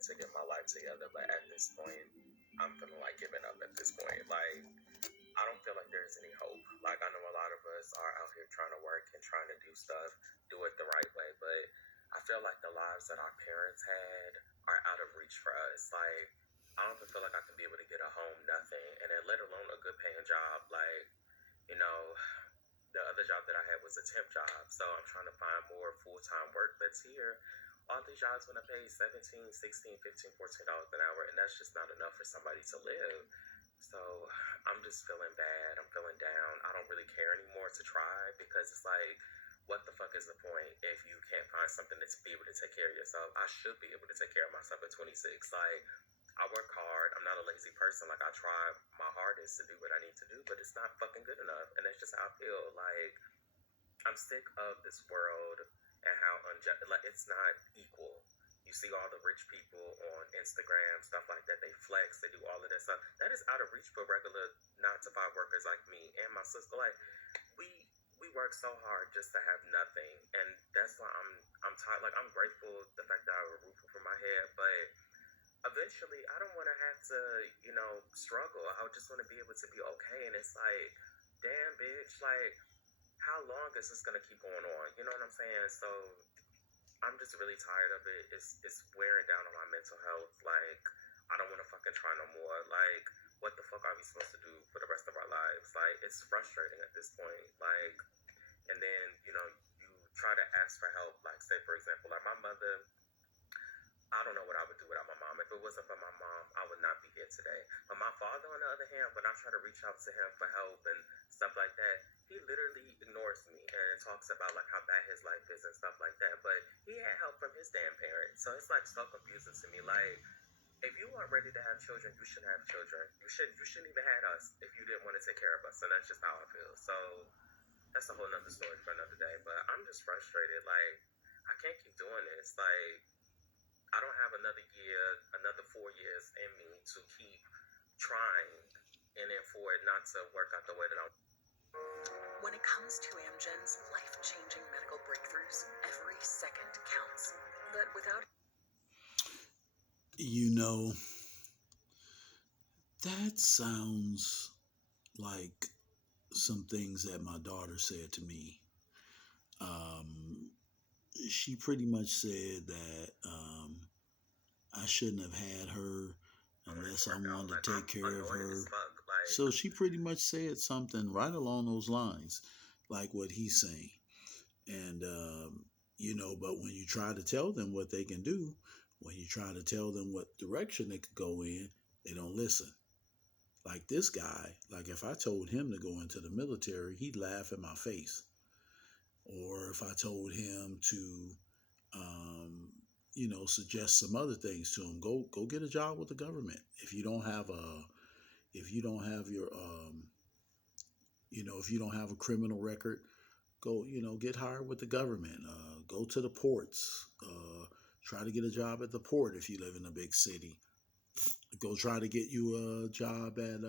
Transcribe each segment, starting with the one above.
wanted to get my life together, but at this point, I'm feeling like giving up at this point. Like, I don't feel like there's any hope. Like, I know a lot of us are out here trying to work and trying to do stuff, do it the right way, but I feel like the lives that our parents had are out of reach for us. Like, I don't even feel like I can be able to get a home, nothing, and then let alone a good paying job. Like, you know, the other job that I had was a temp job, so I'm trying to find more full-time work that's here. All these jobs want to pay 17, 16, 15, $14 an hour, and that's just not enough for somebody to live. So I'm just feeling bad. I'm feeling down. I don't really care anymore to try because it's like, what the fuck is the point if you can't find something to be able to take care of yourself? I should be able to take care of myself at 26. Like, I work hard. I'm not a lazy person. Like, I try my hardest to do what I need to do, but it's not fucking good enough. And that's just how I feel. Like, I'm sick of this world and how unjust, like, it's not equal. You see all the rich people on Instagram, stuff like that. They flex, they do all of that stuff. That is out of reach for regular 9 to 5 workers like me and my sister. Like, we we work so hard just to have nothing, and that's why I'm tired. Like, I'm grateful the fact that I have a roof over my head, but eventually I don't want to have to, struggle. I just want to be able to be okay. And it's like, damn, bitch, like, how long is this gonna keep going on? You know what I'm saying? So I'm just really tired of it. It's wearing down on my mental health. Like, I don't want to fucking try no more. Like, what the fuck are we supposed to do for the rest of our lives? Like, it's frustrating at this point. Like, and then you try to ask for help. Like, say for example, like my mother, I don't know what I would do without my mom. If it wasn't for my mom, I would not be here today. But my father, on the other hand, when I try to reach out to him for help and stuff like that, he literally ignores me and talks about like how bad his life is and stuff like that. But he had help from his damn parents, so it's like so confusing to me. Like, if you weren't ready to have children, you shouldn't have children. You shouldn't even had us if you didn't want to take care of us, and that's just how I feel. So that's a whole nother story for another day. But I'm just frustrated. Like, I can't keep doing this. Like, I don't have another year, another 4 years in me to keep trying, and then for it not to work out the way that I. When it comes to Amgen's life-changing medical breakthroughs, every second counts. But without You know, that sounds like some things that my daughter said to me. Um, she pretty much said that I shouldn't have had her unless I wanted Like, to I'm take care of annoyed as her. fuck. Like, So she pretty much said something right along those lines, like what he's saying. And, but when you try to tell them what they can do, when you try to tell them what direction they could go in, they don't listen. Like this guy, like if I told him to go into the military, he'd laugh in my face. Or if I told him to, um, suggest some other things to him, go get a job with the government. If you don't have your, if you don't have a criminal record, go, get hired with the government. Go to the ports. Try to get a job at the port if you live in a big city. Go try to get you a job at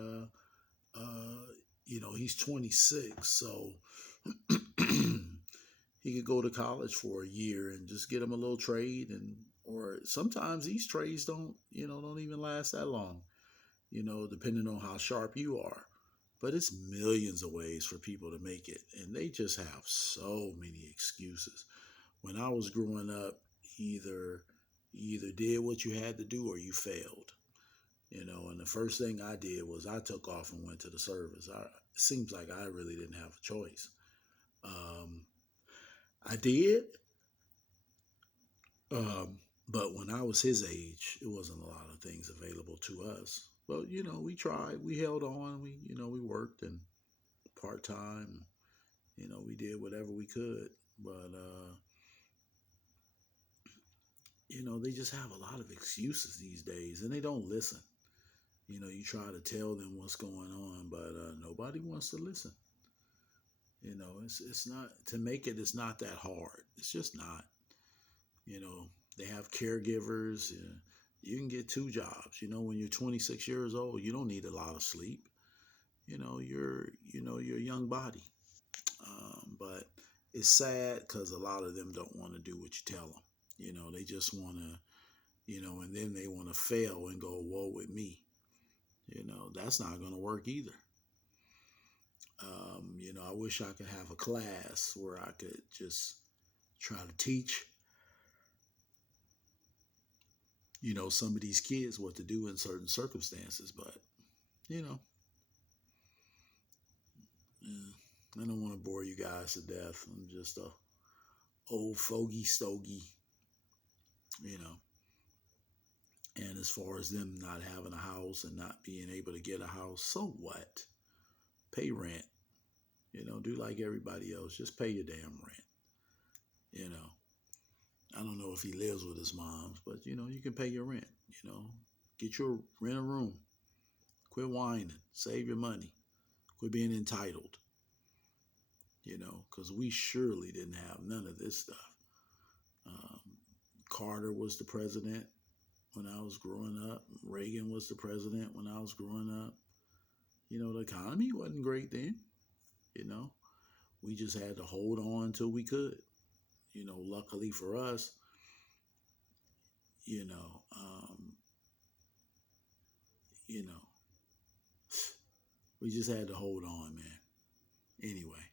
he's 26, so he could go to college for a year and just get him a little trade. And or sometimes these trades don't even last that long, depending on how sharp you are. But it's millions of ways for people to make it, and they just have so many excuses. When I was growing up, either you either did what you had to do or you failed. And the first thing I did was I took off and went to the service. It seems like I really didn't have a choice. Um, I did, um, but when I was his age, it wasn't a lot of things available to us. But we tried, we held on, we worked and part time. We did whatever we could, but they just have a lot of excuses these days, and they don't listen. You try to tell them what's going on, but nobody wants to listen. It's not to make it. It's not that hard. It's just not. They have caregivers. You can get two jobs. When you're 26 years old, you don't need a lot of sleep. You're a young body. But it's sad because a lot of them don't want to do what you tell them. They just want to, and and then they want to fail and go, woe with me. That's not going to work either. I wish I could have a class where I could just try to teach, some of these kids what to do in certain circumstances. But, yeah, I don't want to bore you guys to death. I'm just a old fogey stogie, you know. And as far as them not having a house and not being able to get a house, so what? Pay rent. Do like everybody else. Just pay your damn rent. I don't know if he lives with his moms, but you can pay your rent. Get rent a room. Quit whining. Save your money. Quit being entitled. Because we surely didn't have none of this stuff. Carter was the president when I was growing up. Reagan was the president when I was growing up. The economy wasn't great then. We just had to hold on till we could. Luckily for us, we just had to hold on, man. Anyway.